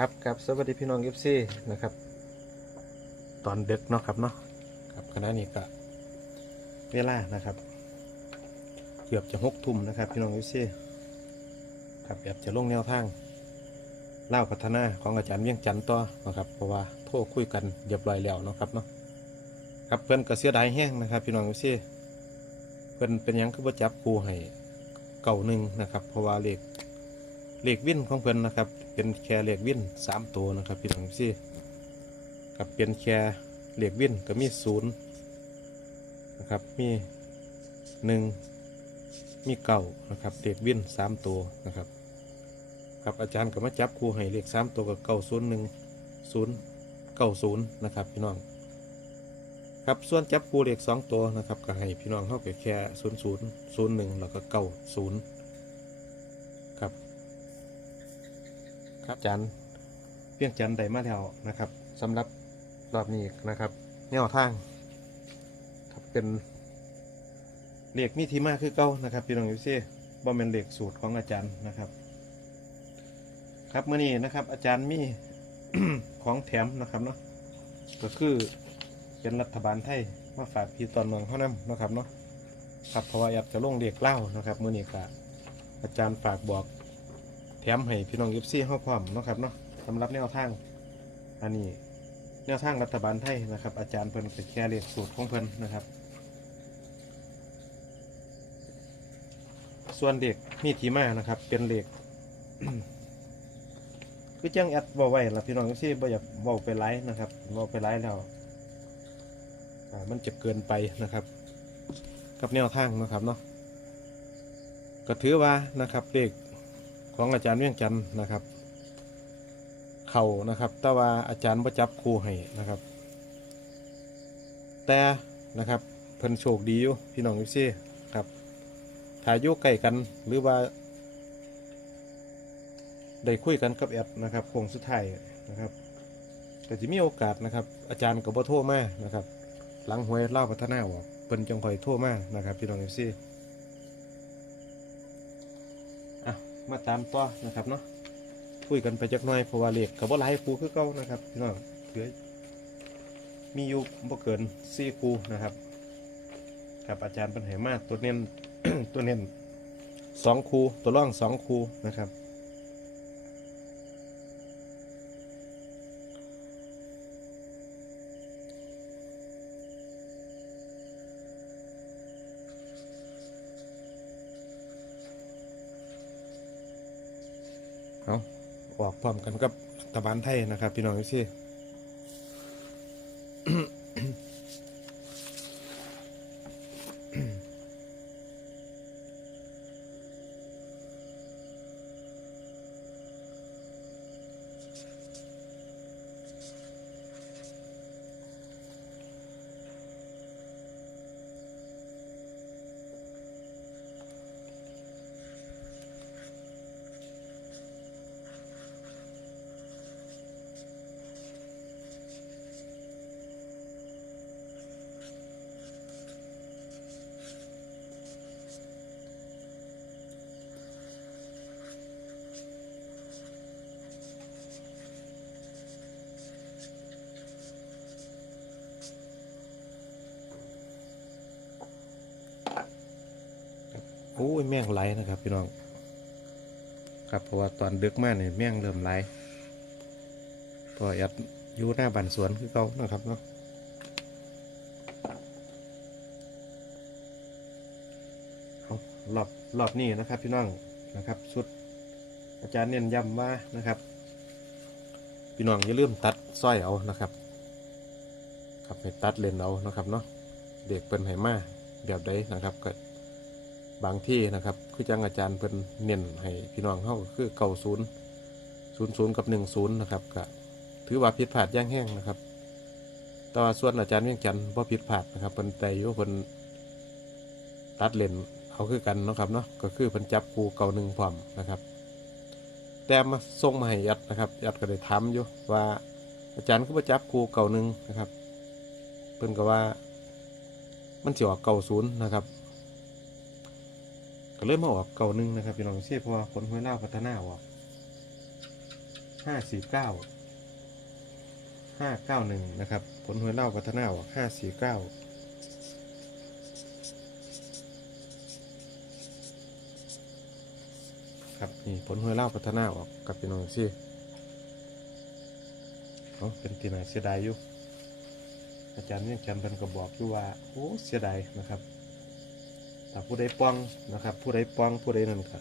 ครับครับสวัสดีพี่น้องเอฟซีนะครับ ตอนเด็กเนาะครับเนาะครับขณะนี้ก็เวลานะครับ เกือบจะหกทุ่มนะครับ พี่น้องเอฟซีครับแบบจะลงแนวทางเล่าพัฒนาของอาจารย์เวียงจันทร์ต่อนะครับ เพราะว่าโทรคุยกันเรียบร้อยแล้วเนาะครับเนาะครับเพื่อนก็เสียดายแห้งนะครับ พี่น้องเอฟซีเพื่อนเป็นยังคือว่าจับครูให้เก่าหนึ่งนะครับ เพราะว่าเลข เลขวินของเพิ่นนะครับ เป็นแค่เลขวินสามตัวนะครับพี่น้องซี่กับเป็นแค่เลขวินก็มีศูนย์นะครับมีหนึ่งมีเก้านะครับเลขวินสามตัวนะครับครับอาจารย์ก็มาจับคู่ให้เลขสามตัวกับเก้าศูนย์หนึ่งศูนย์เก้าศูนย์นะครับพี่น้องครับส่วนจับคู่เลขสองตัวนะครับก็ให้พี่น้องเข้าไปแค่ศูนย์ศูนย์ศูนย์หนึ่งแล้วก็เก้าศูนย์ ครับอาจารย์เพียงจันทร์ได้มาแล้วนะครับสำหรับรอบนี้นะครับ แนวทางครับเป็นเลขมีที่มาคือเก้านะครับพี่น้องยูซี่บ่เป็นเลขสูตรของอาจารย์นะครับ ครับเมื่อนี้นะครับ อาจารย์มีของแถมนะครับเนาะก็คือเป็นรัฐบาลไทยมาฝากพี่ตอนน้องเขานำนะครับเนาะครับเพราะว่าแอบจะลงเด็กเล่านะครับเมื่อนี้ก็อาจารย์ฝากบอก แถมให้พี่น้องยิปซี่เข้าพร้อมเนาะครับเนาะสำหรับแนวทาง อันนี้แนวทางรัฐบาลไทยนะครับ อาจารย์เพิ่นไปแค่เลขสูตรของเพิ่นนะครับ ส่วนเด็กมีทีมานะครับ เป็นเลขคือจังแอดเว้าไว้ละพี่น้องยิปซี่บ่อยากเว้าไปไลฟ์นะครับเว้าไปไลฟ์แล้วมันจะเกินไปนะครับ กับแนวทางนะครับเนาะก็ถือว่านะครับเลข ของอาจารย์เวียงจันทร์นะครับ เข่านะครับ แต่ว่าอาจารย์ประจับครูให้นะครับ แต่นะครับเพิ่นโชคดีอยู่พี่น้องยูซี่ครับถ่ายโยกใกล้กันหรือว่าได้คุยกันกับแอดนะครับโค้งสุดท้ายนะครับก็จะมีโอกาสนะครับ อาจารย์ก็บ่โทรมานะครับ หลังหวยเล่าพัฒนาออกเพิ่นจังคอยโทรมานะครับพี่น้องยูซี่ มาตามต่อนะครับเนาะคุยกันไปจักหน่อยเพราะว่าเลขกับว่าหลายคูคือเก่านะครับพี่น้องเหลือมีอยู่บ่เกินสี่คูนะครับกับอาจารย์ปัญหามาตัวเน้นตัวเน้นสองคูตัวร่องสองคูนะครับ เอาออกพร้อมกันกับรัฐบาลไทยนะครับ พี่น้องที่ โอ้ยแม่งไหลนะครับพี่น้องครับเพราะว่าตอนดึกมากเนี่ยแม่งเริ่มไหลพอแอดอยู่หน้าบ้านสวนคือเขานะครับเนาะรอบรอบนี้นะครับพี่น้องนะครับชุดอาจารย์เน้นย้ำว่านะครับ พี่น้องอย่าลืมตัดสร้อยเอานะครับครับให้ตัดเลนเอานะครับเนาะเด็กเป็นไหมาแบบใดนะครับก็ บางที่นะครับคือจังอาจารย์เพิ่นเน้นให้พี่น้องเฮาก็คือเก่าศูนย์ศูนย์ศูนย์กับหนึ่งศูนย์นะครับก็ถือว่าผิดพลาดย่างแห้งนะครับ แต่ว่าส่วนอาจารย์เวียงจันทร์บ่ผิดพลาดนะครับเพิ่นแต่อยู่เพิ่นตัดเลนเอาคือกันนะครับเนาะก็คือเพิ่นจับคูเก่าหนึ่งพร้อมนะครับ แต่มาส่งมาให้ยัดนะครับยัดก็ได้ถามอยู่ว่าอาจารย์ก็มาจับคูเก่าหนึ่งนะครับ เพิ่นก็ว่ามันเสิออกเก่าศูนย์นะครับ เริ่มมาออกเก่าหนึ่งนะครับพี่น้องเสียเพราะว่าคนห้วยเล่าพัฒนาออกห้าสี่เก้าห้าเก้าหนึ่งนะครับ ผลหัวเล่าพัฒนาออกห้าสี่เก้าครับนี่ผลหัวเล่าพัฒนาออกกับพี่น้องสิเขาเป็นตีนาเสียดายอยู่อาจารย์ยังจำเป็นก็บอกอยู่ว่าโอ้เสียดายนะครับ ถ้าผู้ใดป้องนะครับ ผู้ใดป้องผู้ใดนั่นก็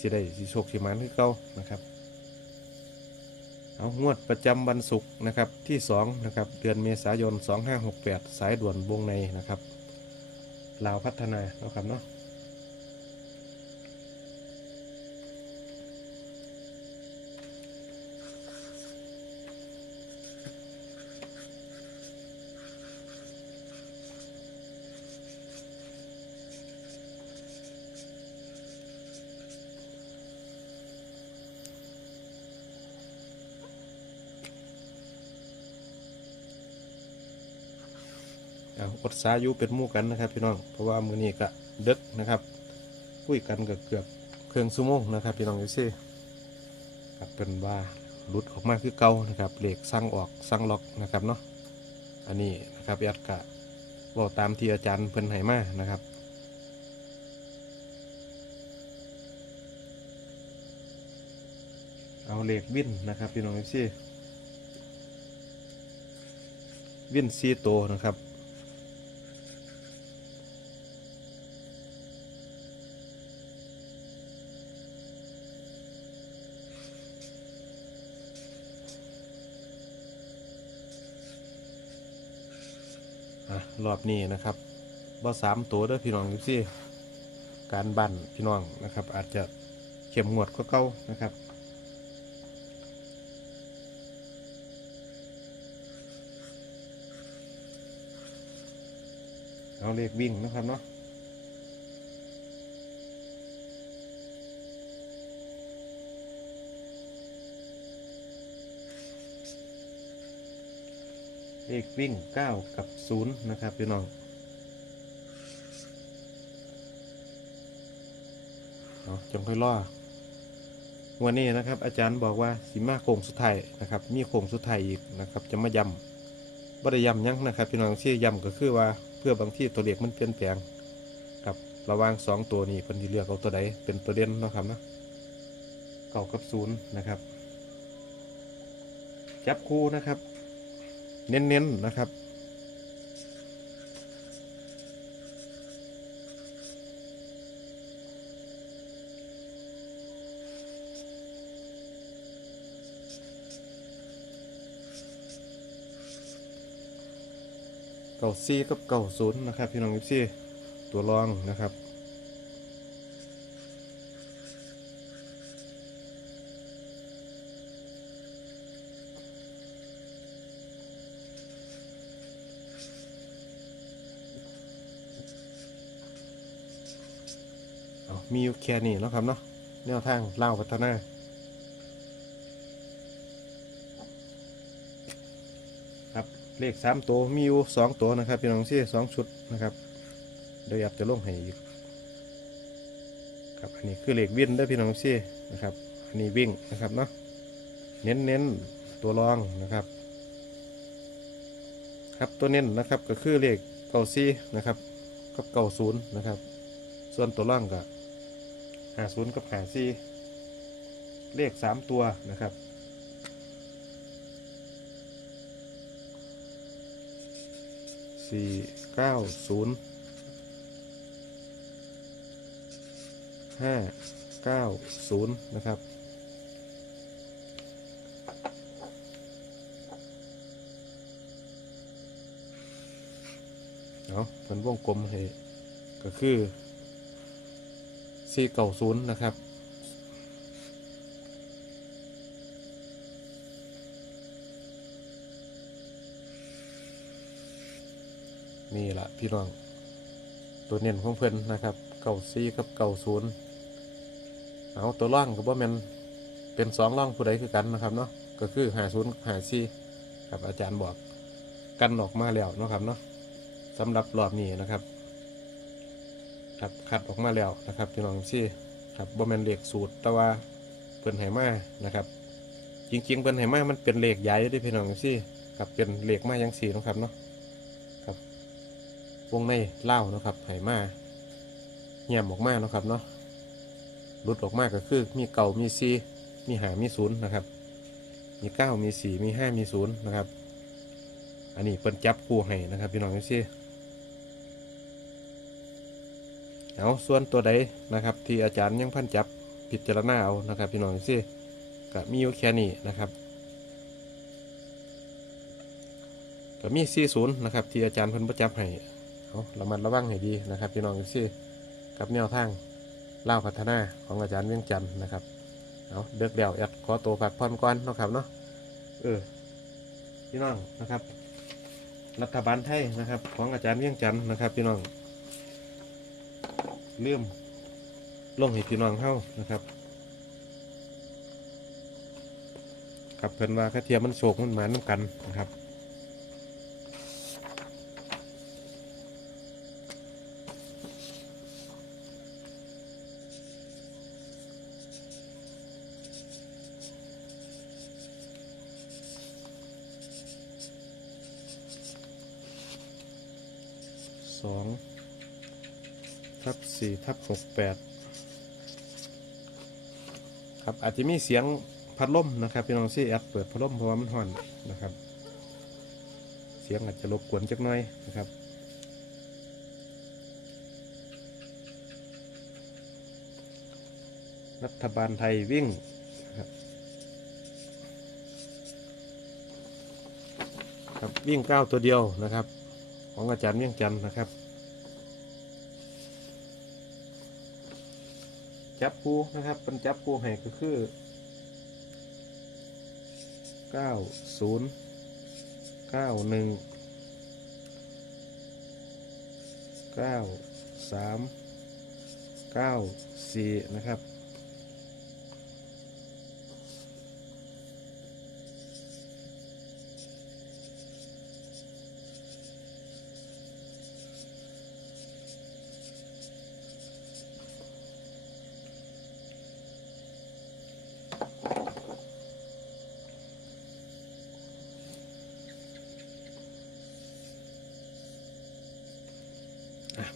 สิได้สิโชคสิมันคือเก่านะครับ เอางวดประจำวันศุกร์นะครับที่2นะครับเดือนเมษายน 2568 สายด่วนวงในนะครับลาวพัฒนาเนาะครับเนาะ อดสาอยู่เป็นมู่กันนะครับพี่น้อง เพราะว่ามือนี้ก็ดึกนะครับคุยกันก็เกือบเครื่องชั่วโมงนะครับพี่น้องอยู่ซี่ครับเป็นว่าหลุดออกมาคือเก่านะครับเหล็กสั่งออกสั่งล็อกนะครับเนาะ อันนี้นะครับยัดกะบอกตามที่อาจารย์เพิ่นให้มานะครับเอาเหล็กวินนะครับพี่น้องอยู่ซี่วินซีโตวนะครับ รอบนี้นะครับบ่สามตัวเด้อพี่น้องอยู่ซี่การบั่นพี่น้องนะครับ อาจจะเข้มงวดก็เก่านะครับเอาเลขวิ่งนะครับเนาะ เลขวิ่ง 9 กับ 0 นะครับพี่น้องเอาจงค่อยล่อวันนี้นะครับ อาจารย์บอกว่าสิมาโค้งสุดท้ายนะครับ มีโค้งสุดท้ายอีกนะครับ จะมาย้ำบ่ได้ย้ำยังนะครับ พี่น้องที่ย้ำก็คือว่าเพื่อบางที่ตัวเลขมันเปลี่ยนแปลงครับระว่างสองตัวนี้เพิ่นสิเลือกเอาตัวใดเป็นตัวเด่นนะครับนะเก้ากับศูนย์นะครับ จับคู่นะครับ เน้นๆนะครับ เก่าซีกับเก่าศูนย์นะครับ พี่น้องยิปซี่ตัวรองนะครับ เอามีอยู่แค่นี้เนะครับเนาะแนวทางเล่าพัฒนาครับเลขสามตัวมีอยู่สองตัวนะครับพี่น้องซี่สองชุดนะครับเดี๋ยวอยากจะลงให้อีกครับอันนี้คือเลขวิ่งเด้พี่น้องซี่นะครับอันนี้วิ่งนะครับเนาะเน้นเน้นตัวรองนะครับ ครับตัวเน้นนะครับก็คือเลขเก้าซี่นะครับกับเก้าศูนย์นะครับ ส่วนตัวล่างก็หาศูนย์กับหาซี่เลขสามตัวนะครับสี่เก้าศูนย์ห้าเก้าศูนย์นะครับเอาเป็นวงกลมให้ก็คือ สี่เก้าศูนย์นะครับนี่แหละพี่น้อง ตัวเน้นของเพิ่นนะครับเก่าซีกับเก่าศูนย์เอาตัวล่างก็บ่แม่นเป็นสองล่องผู้ใดคือกันนะครับเนาะก็คือหาศูนย์หาซีครับอาจารย์บอกกันออกมาแล้วนะครับเนาะสำหรับรอบนี้นะครับ ครับคัดออกมาแล้วนะครับพี่น้องซีครับบ่แมนเหลขสูตรแต่ว่าเพิ่นให้มานะครับ จริงๆเป็นไหมามันเป็นเหล็กใหญ่ด้วยพี่น้องสิกับเป็นเหล็กมายังสีนะครับเนาะครับวงในเล่านะครับไหมาเงียบออกมาเนะครับเนาะหลุดออกมาก็คือมีเก่ามีซีมีหามีศูนย์นะครับ มีเก้ามีสี่มีห้ามีศูนย์นะครับ อันนี้เปิ้นจับคู่ให้นะครับพี่น้องสิ เอาส่วนตัวใดนะครับ ที่อาจารย์ยังพันจับพิจารณาเอานะครับ พี่น้องสิก็มีอยู่แค่นี้นะครับก็มี40นะครับ ที่อาจารย์เพิ่นประจับให้เอาระมัดระวังให้ดีนะครับ พี่น้องสิกับแนวทางเล่าพัฒนาของอาจารย์เวียงจันทร์นะครับเอาเด็กเดี่ยวแอดขอตัวพักผ่อนก่อนนะครับเนาะเออพี่น้องนะครับ รัฐบาลไทยนะครับ ของอาจารย์เวียงจันทร์นะครับ พี่น้อง เลื่อมลงให้พี่น้องเข้านะครับครับเพิ่นว่ากระเทียมมันโศกมันหมาน้ำกันนะครับ ทับสี่ทับหกแปดครับอาจจะมีเสียงพัดลมนะครับพี่น้องซี่แอดเปิดพัดลมเพราะว่ามันห่อนนะครับ เสียงอาจจะรบกวนจักหน่อยนะครับรัฐบาลไทยวิ่งครับวิ่งเก้าวตัวเดียวนะครับ ของอาจารย์เมี่ยงจันนะครับ จับปูนะครับเป็นจับปูให้ก็คือเก้าศูนย์เก้าหนึ่งเก้าสามเก้าสี่นะครับ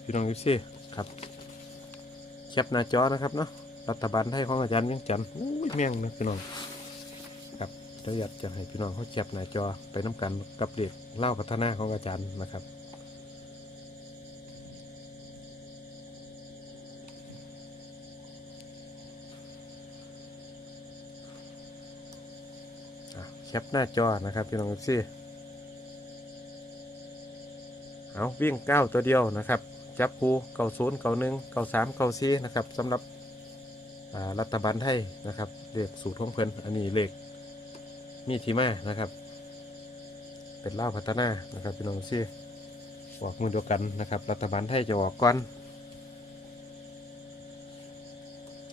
พี่น้องยูซี่ครับแคปหน้าจอนะครับเนาะรัฐบาลไทยของอาจารย์ยังจันอุ้ยแม่งนะพี่น้องครับเดี๋ยวอยากจะให้พี่น้องเขาแคปหน้าจอไปน้กันกับเด็กเล่าพัฒนาของอาจารย์นะครับแคปหน้าจอนะครับพี่น้องยูซี่เอาวิ่งเก้าตัวเดียวนะครับ จับคูเก้าศูนย์เก้าหนึ่งเก้าสามเก้าสี่นะครับสำหรับรัฐบาลไทยนะครับเลขสูตรของเพิ่นอันนี้เลขมีทีมานะครับ เป็นเล่าพัฒนานะครับพี่น้องซี่ออกมือเดียวกันนะครับ รัฐบาลไทยจะออกก่อน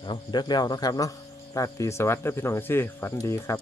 เอาเด็กแล้วนะครับเนาะราตรีสวัสดิ์เด้อพี่น้องซี่ฝันดีครับ